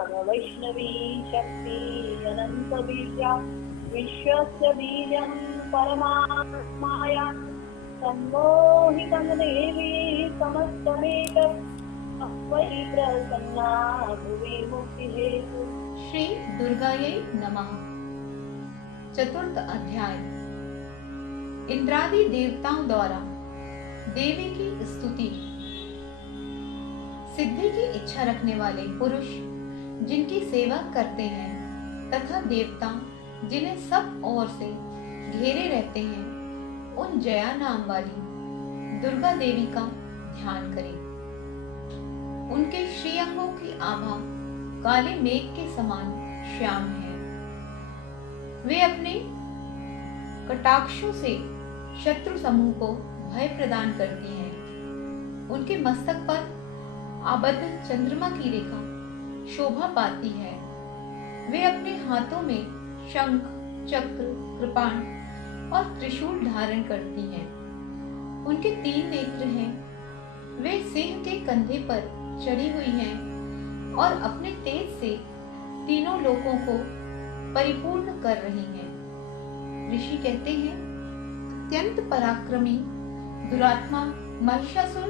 वैष्णवी शक्ति अनन्तवीर्या विश्वस्य बीजं परमात्माया सम्मोहितं देवी समस्तमेतत् त्वयि प्रसन्ना भुवि मुक्तिहेतु। श्री दुर्गायै नमः। चतुर्थ अध्याय। इंद्रादि देवताओं द्वारा देवी की स्तुति। सिद्धि की इच्छा रखने वाले पुरुष जिनकी सेवा करते हैं तथा देवता जिन्हें सब ओर से घेरे रहते हैं, उन जया नाम वाली दुर्गा देवी का ध्यान करें। उनके श्रीअंगों की आभा काले मेघ के समान श्याम है। वे अपने कटाक्षों से शत्रु समूह को भय प्रदान करती हैं। उनके मस्तक पर आबद्ध चंद्रमा की रेखा शोभा पाती है। वे अपने हाथों में शंख, चक्र, कृपाण और त्रिशूल धारण करती हैं। उनके 3 नेत्र हैं। वे सिंह के कंधे पर चढ़ी हुई हैं और अपने तेज से तीनों लोकों को परिपूर्ण कर रही हैं। ऋषि कहते हैं, अत्यंत पराक्रमी दुरात्मा महिषासुर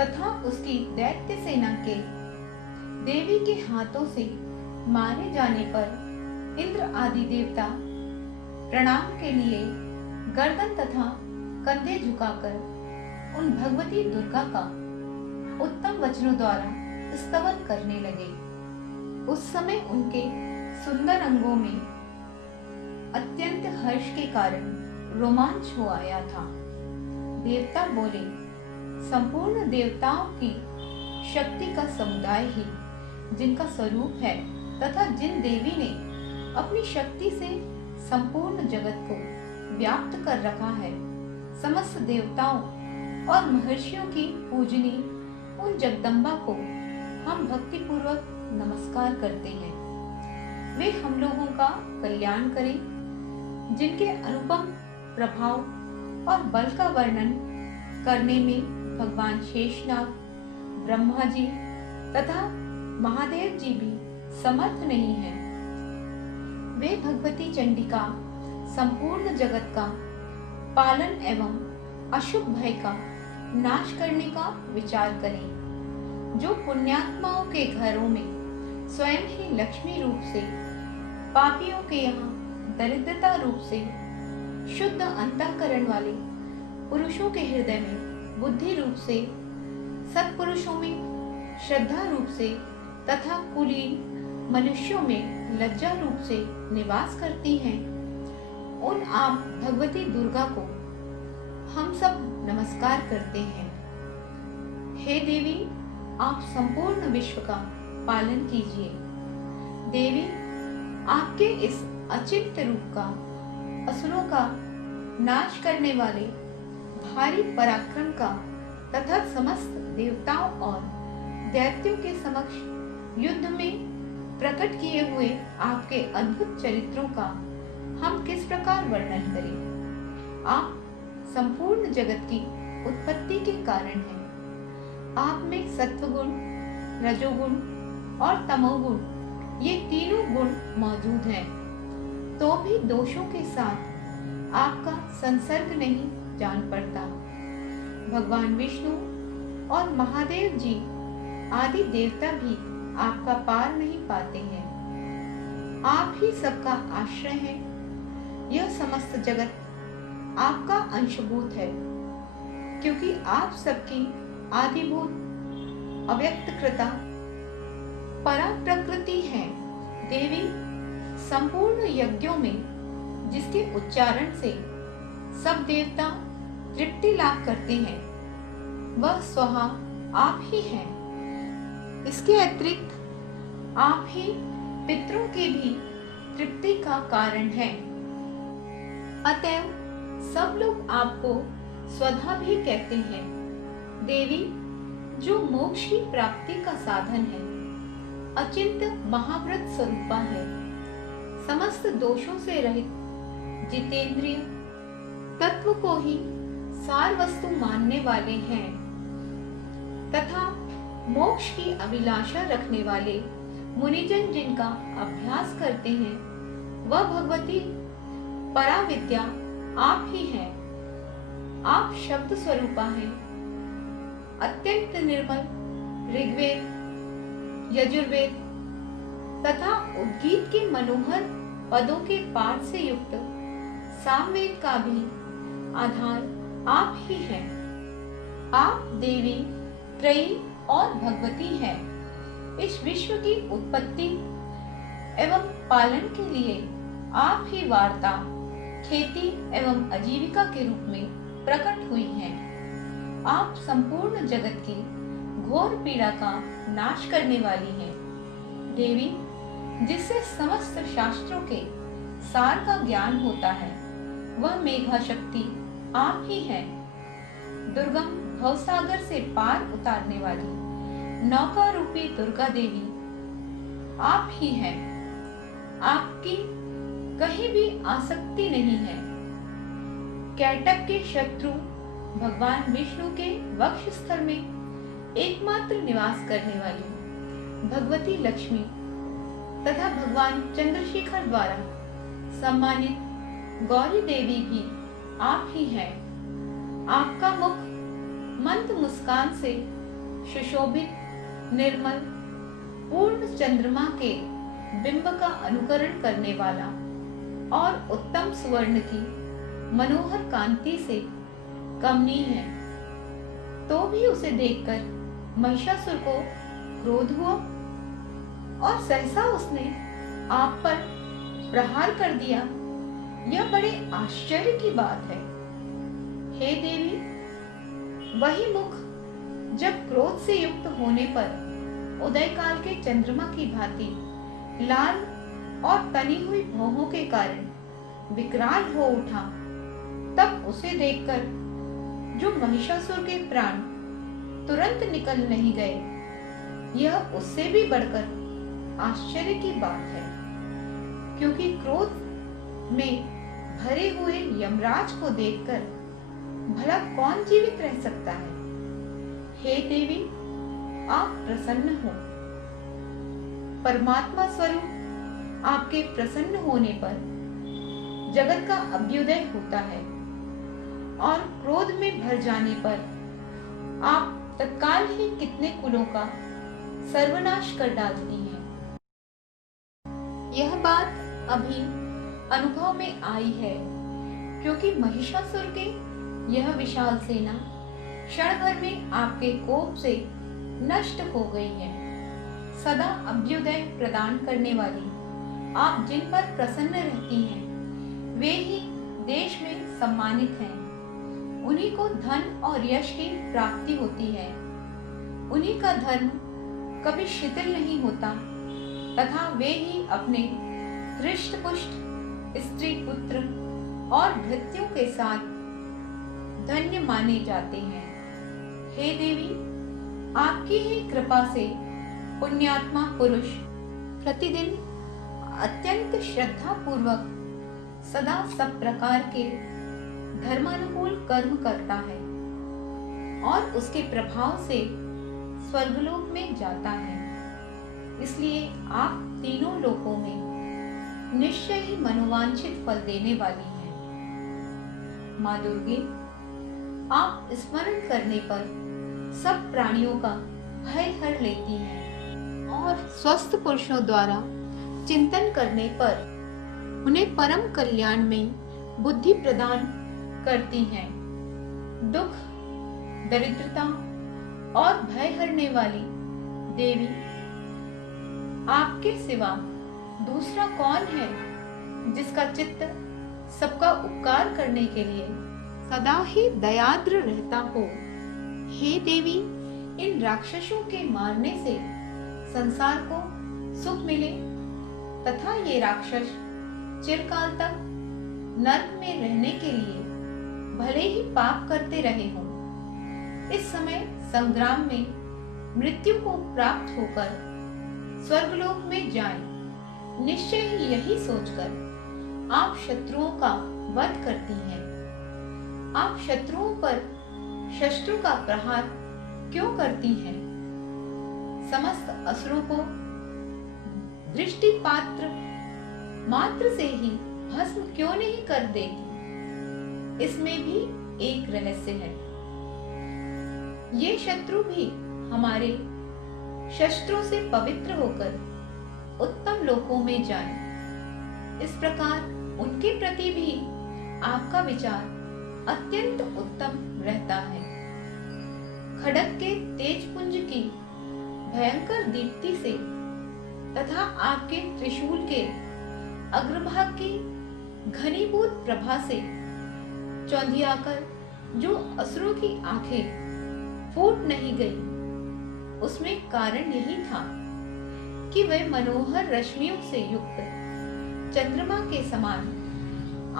तथा उसकी दैत्य सेना के देवी के हाथों से मारे जाने पर इंद्र आदि देवता प्रणाम के लिए गर्दन तथा कंधे झुकाकर उन भगवती दुर्गा का उत्तम वचनों द्वारा स्तवन करने लगे। उस समय उनके सुंदर अंगों में अत्यंत हर्ष के कारण रोमांच हो आया था। देवता बोले, संपूर्ण देवताओं की शक्ति का समुदाय ही जिनका स्वरूप है तथा जिन देवी ने अपनी शक्ति से संपूर्ण जगत को व्याप्त कर रखा है, समस्त देवताओं और महर्षियों की पूजनी उन जगदम्बा को हम भक्ति पूर्वक नमस्कार करते हैं। वे हम लोगों का कल्याण करें। जिनके अनुपम प्रभाव और बल का वर्णन करने में भगवान शेषनाग, ब्रह्मा जी तथा महादेव जी भी समर्थ नहीं हैं। वे भगवती चंडिका संपूर्ण जगत का पालन एवं अशुभ भय का नाश करने का विचार करें। जो पुण्यात्माओं के घरों में स्वयं ही लक्ष्मी रूप से, पापियों के यहाँ दरिद्रता रूप से, शुद्ध अंतःकरण वाले पुरुषों के हृदय में बुद्धि रूप से, सत्पुरुषों में श्रद्धा रूप से तथा कुलीन मनुष्यों में लज्जा रूप से निवास करती हैं, उन आप भगवती दुर्गा को हम सब नमस्कार करते हैं। हे देवी, आप संपूर्ण विश्व का पालन कीजिए। देवी, आपके इस अचिंत्य रूप का असुरों का नाश करने वाले भारी पराक्रम का तथा समस्त देवताओं और दैत्यों के समक्ष युद्ध में प्रकट किए हुए आपके अद्भुत चरित्रों का हम किस प्रकार वर्णन करें। आप संपूर्ण जगत की उत्पत्ति के कारण हैं। आप में सत्वगुण, रजोगुण और तमोगुण, ये तीनों गुण मौजूद हैं, तो भी दोषों के साथ आपका संसर्ग नहीं जान पड़ता। भगवान विष्णु और महादेव जी आदि देवता भी आपका पार नहीं पाते हैं। आप ही सबका आश्रय हैं। यह समस्त जगत आपका अंशभूत है, क्योंकि आप सबकी आदिभूत अव्यक्तकृता परा प्रकृति है। देवी, संपूर्ण यज्ञों में जिसके उच्चारण से सब देवता तृप्ति लाभ करते हैं, वह स्वतः आप ही हैं। इसके अतिरिक्त आप ही पितरों की भी तृप्ति का कारण है। अतएव सब लोग आपको स्वधा भी कहते हैं। देवी, जो मोक्ष की प्राप्ति का साधन है, अचिंत्य महाव्रत स्वरूपा है, समस्त दोषों से रहित जितेंद्रिय तत्व को ही सार वस्तु मानने वाले हैं तथा मोक्ष की अभिलाषा रखने वाले मुनिजन जिनका अभ्यास करते हैं वह भगवती पराविद्या आप ही हैं। आप शब्द स्वरूपा हैं। अत्यंत निर्मल ऋग्वेद, यजुर्वेद तथा उद्गीत के मनोहर पदों के पाठ से युक्त सामवेद का भी आधार आप ही हैं। आप देवी, त्रयी और भगवती हैं। इस विश्व की उत्पत्ति एवं पालन के लिए आप ही वार्ता, खेती एवं आजीविका के रूप में प्रकट हुई हैं। आप संपूर्ण जगत की घोर पीड़ा का नाश करने वाली हैं। देवी, जिससे समस्त शास्त्रों के सार का ज्ञान होता है, वह मेघा शक्ति आप ही हैं। दुर्गम भवसागर से पार उतारने वाली नौका रूपी दुर्गा देवी आप ही हैं। आपकी कहीं भी आसक्ति नहीं है। कैटक के शत्रु भगवान विष्णु के वक्षस्थल में एकमात्र निवास करने वाली भगवती लक्ष्मी तथा भगवान चंद्रशेखर द्वारा सम्मानित गौरी देवी भी आप ही हैं। आपका मुख मंद मुस्कान से सुशोभित, निर्मल, पूर्ण चंद्रमा के बिंब का अनुकरण करने वाला और उत्तम सुवर्ण की मनोहर कांति से कमनीय है। तो भी उसे देखकर महिषासुर को क्रोध हुआ और सहसा उसने आप पर प्रहार कर दिया। यह बड़े आश्चर्य की बात है। हे देवी, वही मुख जब क्रोध से युक्त होने पर उदय काल के चंद्रमा की भांति लाल और तनी हुई भौहों के कारण विकराल हो उठा, तब उसे देखकर जो महिषासुर के प्राण तुरंत निकल नहीं गए, यह उससे भी बढ़कर आश्चर्य की बात है। क्योंकि क्रोध में भरे हुए यमराज को देखकर भला कौन जीवित रह सकता है। हे देवी, आप प्रसन्न हो। परमात्मा स्वरूप आपके प्रसन्न होने पर जगत का अभ्युदय होता है और क्रोध में भर जाने पर आप तत्काल ही कितने कुलों का सर्वनाश कर डालती हैं। यह बात अभी अनुभव में आई है, क्योंकि महिषासुर के यह विशाल सेना क्षण भर में आपके कोप से नष्ट हो गई है। सदा अभ्युदय प्रदान करने वाली आप जिन पर प्रसन्न रहती हैं, वे ही देश में सम्मानित हैं। उन्हीं को धन और यश की प्राप्ति होती है। उन्हीं का धर्म कभी शिथिल नहीं होता तथा वे ही अपने हृष्ट पुष्ट स्त्री पुत्र और भृत्यों के साथ धन्य माने जाते हैं। हे देवी, आपकी ही कृपा से पुण्यात्मा पुरुष प्रतिदिन अत्यंत श्रद्धा पूर्वक सदा सब प्रकार के धर्मानुकूल कर्म करता है और उसके प्रभाव से स्वर्गलोक में जाता है। इसलिए आप तीनों लोकों में निश्चय ही मनोवांछित फल देने वाली हैं। माँ दुर्गे, आप स्मरण करने पर सब प्राणियों का भय हर लेती हैं और स्वस्थ पुरुषों द्वारा चिंतन करने पर उन्हें परम कल्याण में बुद्धि प्रदान करती हैं। दुख, दरिद्रता और भय हरने वाली देवी, आपके सिवा दूसरा कौन है जिसका चित्त सबका उपकार करने के लिए सदा ही दयाद्र रहता हो। हे देवी, इन राक्षसों के मारने से संसार को सुख मिले तथा ये राक्षस चिरकाल तक नरक में रहने के लिए भले ही पाप करते रहे हों, इस समय संग्राम में मृत्यु को प्राप्त होकर स्वर्गलोक में जाएं। निश्चय ही यही सोचकर आप शत्रुओं का वध करती हैं। आप शत्रुओं पर शस्त्रों का प्रहार क्यों करती हैं? समस्त असुरों को दृष्टि पात्र मात्र से ही भस्म क्यों नहीं कर देगी? इसमें भी एक रहस्य है। ये शत्रु भी हमारे शस्त्रों से पवित्र होकर उत्तम लोकों में जाएं। इस प्रकार उनके प्रति भी आपका विचार अत्यंत उत्तम रहता है। खड्ग के तेजपुंज की भयंकर दीप्ति से तथा आपके त्रिशूल के अग्रभाग की घनीभूत प्रभा से चौंधियाकर जो असुरों की आंखें फूट नहीं गई, उसमें कारण यही था कि वे मनोहर रश्मियों से युक्त चंद्रमा के समान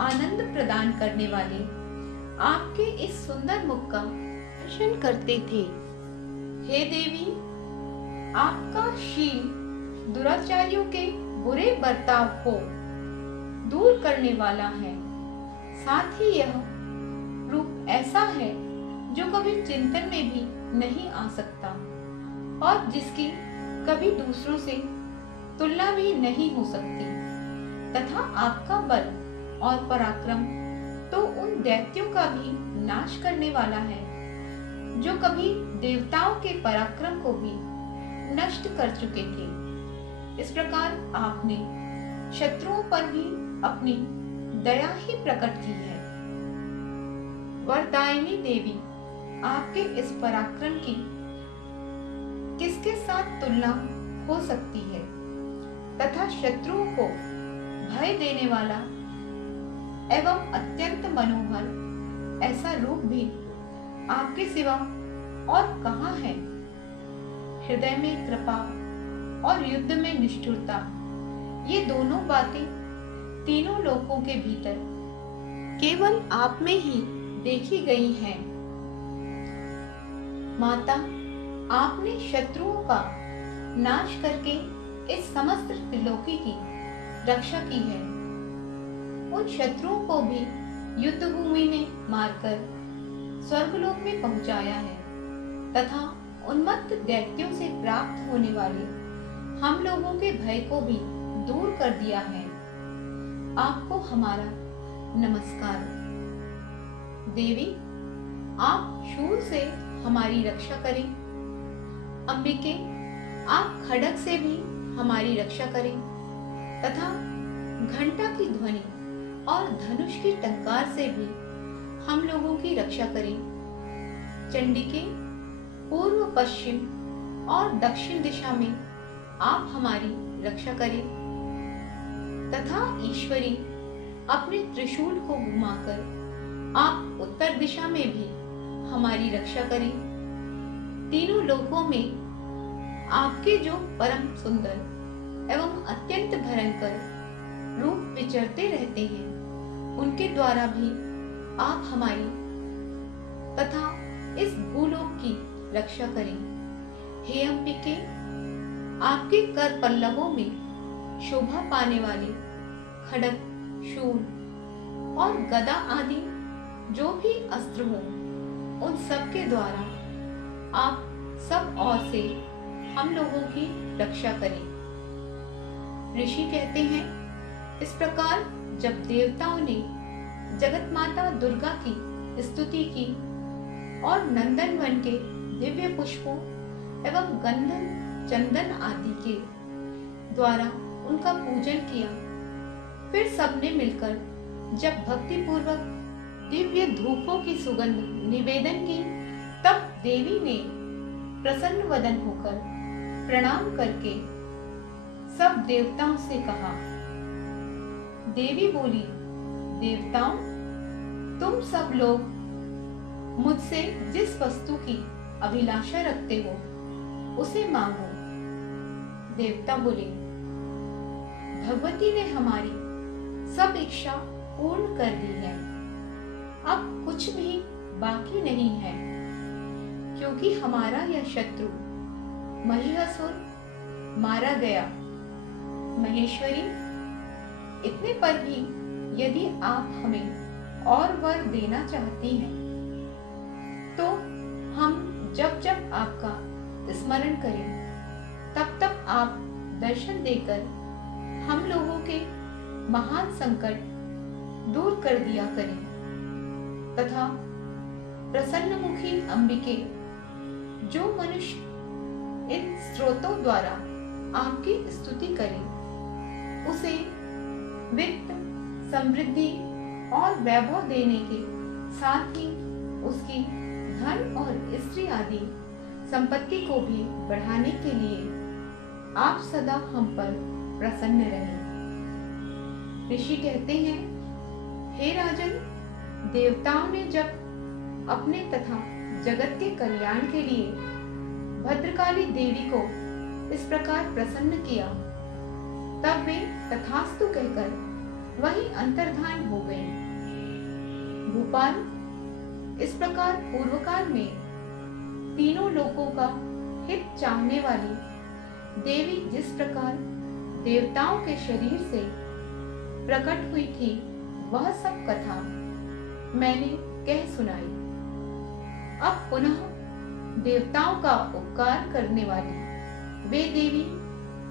आनंद प्रदान करने वाले आपके इस सुंदर मुख का दर्शन करते थे। हे देवी, आपका शील दुराचारियों के बुरे बर्ताव को दूर करने वाला है। साथ ही यह रूप ऐसा है जो कभी चिंतन में भी नहीं आ सकता और जिसकी कभी दूसरों से तुलना भी नहीं हो सकती, तथा आपका बल और पराक्रम तो उन दैत्यों का भी नाश करने वाला है जो कभी देवताओं के पराक्रम को भी नष्ट कर चुके थे। इस प्रकार आपने शत्रुओं पर भी अपनी दया ही प्रकट की है। वरदायिनी देवी, आपके इस पराक्रम की किसके साथ तुलना हो सकती है तथा शत्रुओं को भय देने वाला एवं अत्यंत मनोहर ऐसा रूप भी आपके सिवा और कहाँ है? हृदय में कृपा और युद्ध में निष्ठुरता, ये दोनों बातें तीनों लोकों के भीतर केवल आप में ही देखी गई हैं। माता, आपने शत्रुओं का नाश करके इस समस्त त्रिलोकी की रक्षा की है। उन शत्रुओं को भी युद्ध भूमि में मारकर स्वर्गलोक में पहुंचाया है तथा उन्मत्त दैत्यों से प्राप्त होने वाले हम लोगों के भय को भी दूर कर दिया है। आपको हमारा नमस्कार। देवी, आप शूल से हमारी रक्षा करें। अंबिके, आप खड्ग से भी हमारी रक्षा करें तथा घंटा की ध्वनि और धनुष की टंकार से भी हम लोगों की रक्षा करें। चंडिके, पूर्व, पश्चिम और दक्षिण दिशा में आप हमारी रक्षा करें तथा ईश्वरी, अपने त्रिशूल को घुमाकर आप उत्तर दिशा में भी हमारी रक्षा करें। तीनों लोकों में आपके जो परम सुंदर एवं अत्यंत भयंकर रूप विचरते रहते हैं, उनके द्वारा भी आप हमारी तथा इस भूलोक की रक्षा करें। हे अंबिके, आपके कर पल्लवों में शोभा पाने वाले खड्ग, शूल और गदा आदि जो भी अस्त्र हो, उन सब के द्वारा आप सब ओर से हम लोगों की रक्षा करें। ऋषि कहते हैं, इस प्रकार जब देवताओं ने जगत माता दुर्गा की स्तुति की और नंदन वन के दिव्य पुष्पों एवं गंधन, चंदन आदि के द्वारा उनका पूजन किया, फिर सबने मिलकर जब भक्ति पूर्वक दिव्य धूपों की सुगंध निवेदन की, तब देवी ने प्रसन्न वदन होकर प्रणाम करके सब देवताओं से कहा। देवी बोली, देवताओं, तुम सब लोग मुझसे जिस वस्तु की अभिलाषा रखते हो उसे मांगो। देवता बोले, भगवती ने हमारी सब इच्छा पूर्ण कर दी है, अब कुछ भी बाकी नहीं है, क्योंकि हमारा यह शत्रु महिषासुर मारा गया। महेश्वरी, इतने पर भी यदि आप हमें और वर देना चाहती हैं, तो हम जब जब आपका स्मरण करें, तब तब आप दर्शन देकर हम लोगों के महान संकट दूर कर दिया करें तथा प्रसन्नमुखी अंबिके, जो मनुष्य इन स्रोतों द्वारा आपकी स्तुति करे, उसे वित्त, समृद्धि और वैभव देने के साथ ही उसकी धन और स्त्री आदि संपत्ति को भी बढ़ाने के लिए आप सदा हम पर प्रसन्न रहें। ऋषि कहते हैं, हे राजन, देवताओं ने जब अपने तथा जगत के कल्याण के लिए भद्रकाली देवी को इस प्रकार प्रसन्न किया, तब वे तथास्तु कहकर वहीं अंतर्धान हो गए। भूपाल, इस प्रकार पूर्वकाल में तीनों लोकों का हित चाहने वाली देवी जिस प्रकार देवताओं के शरीर से प्रकट हुई थी, वह सब कथा मैंने कह सुनाई। अब पुनः देवताओं का उपकार करने वाली वे देवी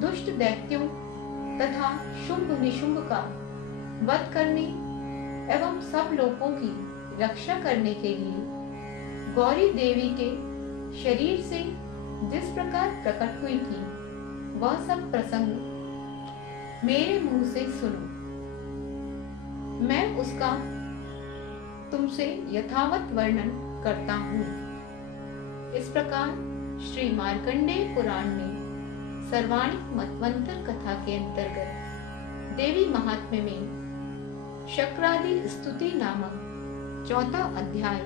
दुष्ट दैत्यों तथा शुंभ निशुंभ का वध करने एवं सब लोगों की रक्षा करने के लिए गौरी देवी के शरीर से जिस प्रकार प्रकट हुई थी, वह सब प्रसंग मेरे मुंह से सुनो। मैं उसका तुमसे यथावत वर्णन करता हूँ। इस प्रकार श्री मार्कंडेय पुराण में सर्वाणिक मतवंतर कथा के अंतर्गत देवी महात्म्य में शक्रादि स्तुति नामक 4वां अध्याय